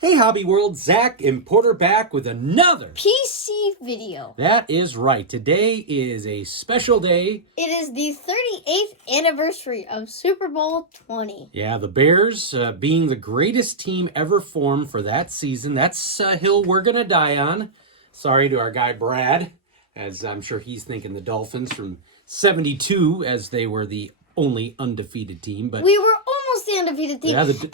Hey Hobby World, Zach and Porter back with another PC video. That is right. Today is a special day. It is the 38th anniversary of Super Bowl 20. Yeah, the Bears being the greatest team ever formed for that season. That's a hill we're going to die on. Sorry to our guy Brad, as I'm sure he's thinking the Dolphins from 72 as they were the only undefeated team. But we were almost the undefeated team. Yeah, and then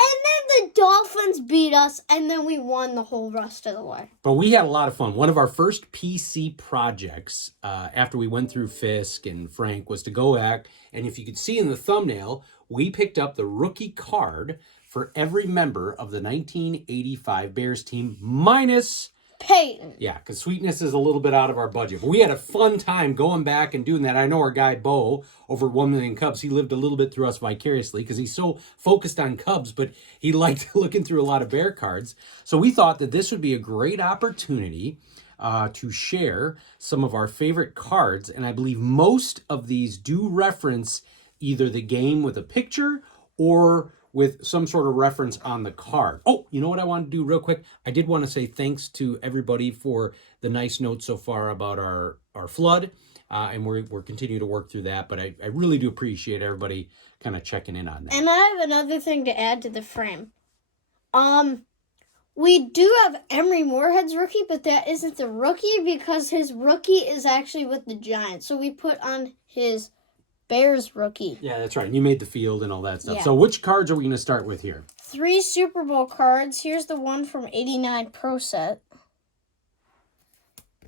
the Dolphins beat us, and then we won the whole rest of the way. But we had a lot of fun. One of our first PC projects after we went through Fisk and Frank was to go back, and if you could see in the thumbnail, we picked up the rookie card for every member of the 1985 Bears team, minus Peyton. Yeah, because Sweetness is a little bit out of our budget. But we had a fun time going back and doing that. I know our guy, Bo, over at 1 Million Cubs, he lived a little bit through us vicariously because he's so focused on Cubs, but he liked looking through a lot of Bear cards. So we thought that this would be a great opportunity to share some of our favorite cards. And I believe most of these do reference either the game with a picture or with some sort of reference on the card. Oh, you know what I want to do real quick? I did want to say thanks to everybody for the nice notes so far about our flood. And we're continuing to work through that. But I really do appreciate everybody kind of checking in on that. And I have another thing to add to the frame. We do have Emery Moorhead's rookie, but that isn't the rookie because his rookie is actually with the Giants. So we put on his Bears rookie. Yeah, that's right. And you made the field and all that stuff. Yeah. So which cards are we going to start with here? 3 Super Bowl cards. Here's the one from 89 Pro Set.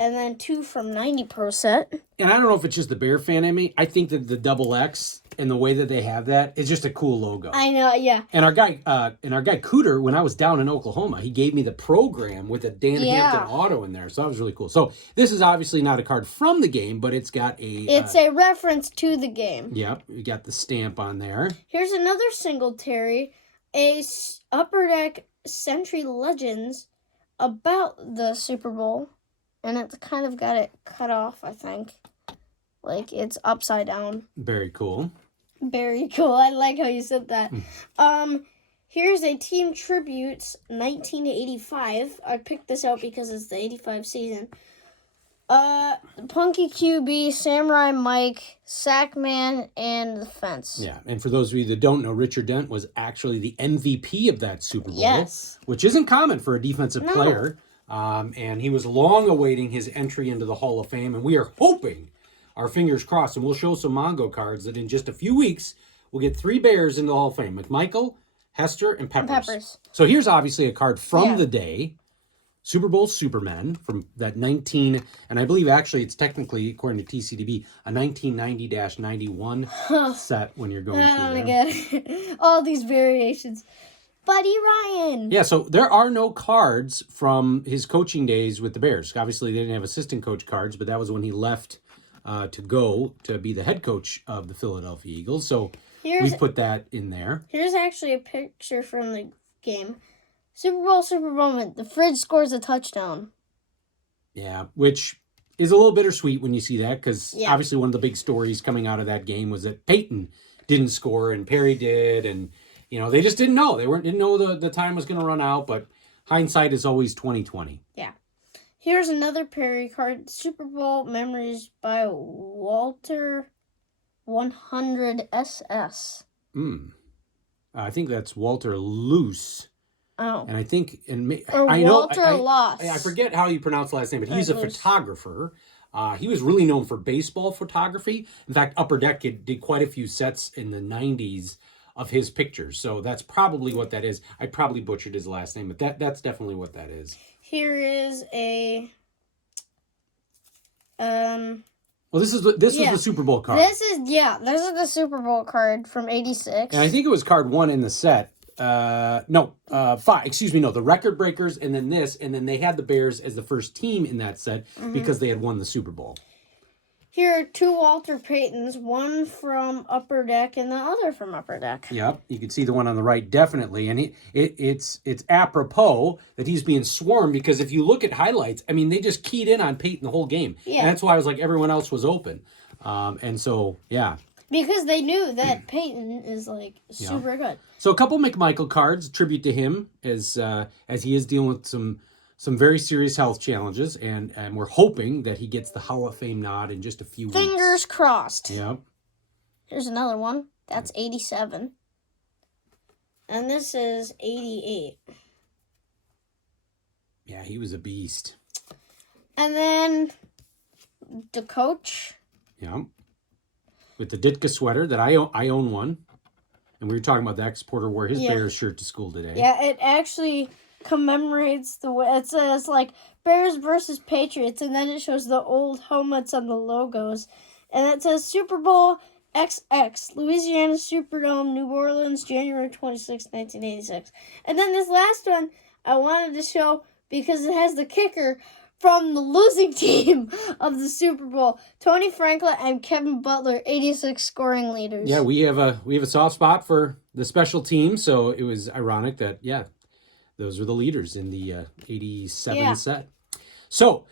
And then 2 from 90 Pro Set. And I don't know if it's just the Bear fan in me. I think that the double X and the way that they have that is just a cool logo. I know, yeah. And our guy Cooter, when I was down in Oklahoma, he gave me the program with a Dan Hampton auto in there. So that was really cool. So this is obviously not a card from the game, but it's got a... It's a reference to the game. Yep, we got the stamp on there. Here's another Singletary, a Upper Deck Century Legends about the Super Bowl. And it's kind of got it cut off, I think. Like, it's upside down. Very cool. Very cool. I like how you said that. Here's a Team Tributes 1985. I picked this out because it's the 85 season. Punky QB, Samurai Mike, Sackman, and the Fence. Yeah, and for those of you that don't know, Richard Dent was actually the MVP of that Super Bowl. Yes. Which isn't common for a defensive player. And he was long awaiting his entry into the Hall of Fame. And we are hoping, our fingers crossed, and we'll show some Mongo cards that in just a few weeks, we'll get 3 Bears into the Hall of Fame. McMichael, Hester, and Peppers. So here's obviously a card from the day. Super Bowl Superman from that 19, and I believe actually it's technically, according to TCDB, a 1990-91 set when you're going through there. Oh my God. All these variations. Buddy Ryan. Yeah, so there are no cards from his coaching days with the Bears. Obviously, they didn't have assistant coach cards, but that was when he left to go to be the head coach of the Philadelphia Eagles. So we put that in there. Here's actually a picture from the game. Super Bowl moment. The fridge scores a touchdown. Yeah, which is a little bittersweet when you see that because obviously one of the big stories coming out of that game was that Peyton didn't score and Perry did, and you know, they just didn't know. They didn't know the time was going to run out, but hindsight is always 20/20. Yeah. Here's another Perry card. Super Bowl Memories by Walter 100 SS. I think that's Walter Luce. Oh. And I think... Walter Loss. I forget how you pronounce the last name, but he's a photographer. He was really known for baseball photography. In fact, Upper Deck did quite a few sets in the 90s of his pictures. So that's probably what that is. I probably butchered his last name, but that's definitely what that is. Here is a well, this was the Super Bowl card. This is the Super Bowl card from 86. And I think it was card 1 in the set. 5. Excuse me, no, the Record Breakers and then this, and then they had the Bears as the first team in that set because they had won the Super Bowl. Here are 2 Walter Paytons, one from Upper Deck and the other from Upper Deck. Yep, you can see the one on the right definitely, and it's apropos that he's being swarmed because if you look at highlights, I mean, they just keyed in on Peyton the whole game. Yeah. And that's why I was like everyone else was open. And so, yeah. Because they knew that Peyton is like super good. So a couple McMichael cards, tribute to him as he is dealing with some very serious health challenges, and we're hoping that he gets the Hall of Fame nod in just a few weeks. Fingers crossed. Yep. Here's another one. That's 87. And this is 88. Yeah, he was a beast. And then the coach. Yeah. With the Ditka sweater that I own one. And we were talking about that because Porter wore his Bears shirt to school today. Yeah, it actually commemorates the way it says like Bears versus Patriots, and then it shows the old helmets on the logos. And it says Super Bowl XX, Louisiana Superdome, New Orleans, January 26, 1986. And then this last one I wanted to show because it has the kicker from the losing team of the Super Bowl, Tony Franklin and Kevin Butler, 86 scoring leaders. Yeah, we have a soft spot for the special team, so it was ironic that those were the leaders in the 87 set. So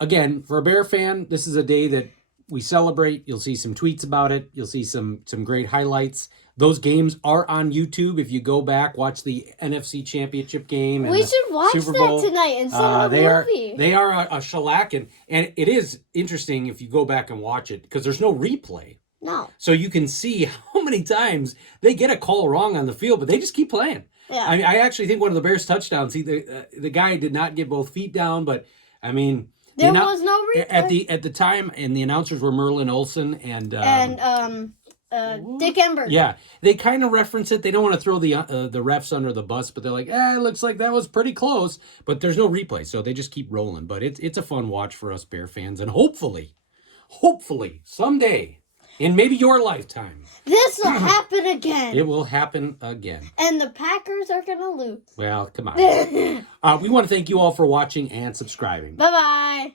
again, for a Bear fan, this is a day that we celebrate. You'll see some tweets about it. You'll see some great highlights. Those games are on YouTube. If you go back, watch the NFC Championship game. And we should watch Super Bowl. that tonight instead of a movie. They are a shellac, and it is interesting if you go back and watch it because there's no replay. No. So you can see how many times they get a call wrong on the field, but they just keep playing. Yeah. I actually think one of the Bears' touchdowns, the guy did not get both feet down, but I mean... There was no replay. At the time, and the announcers were Merlin Olsen and Dick Ember. Yeah, they kind of reference it. They don't want to throw the refs under the bus, but they're like, it looks like that was pretty close. But there's no replay, so they just keep rolling. But it's a fun watch for us Bear fans, and hopefully someday in maybe your lifetime, this will happen again. It will happen again. And the Packers are gonna lose. Well, come on. We want to thank you all for watching and subscribing. Bye-bye.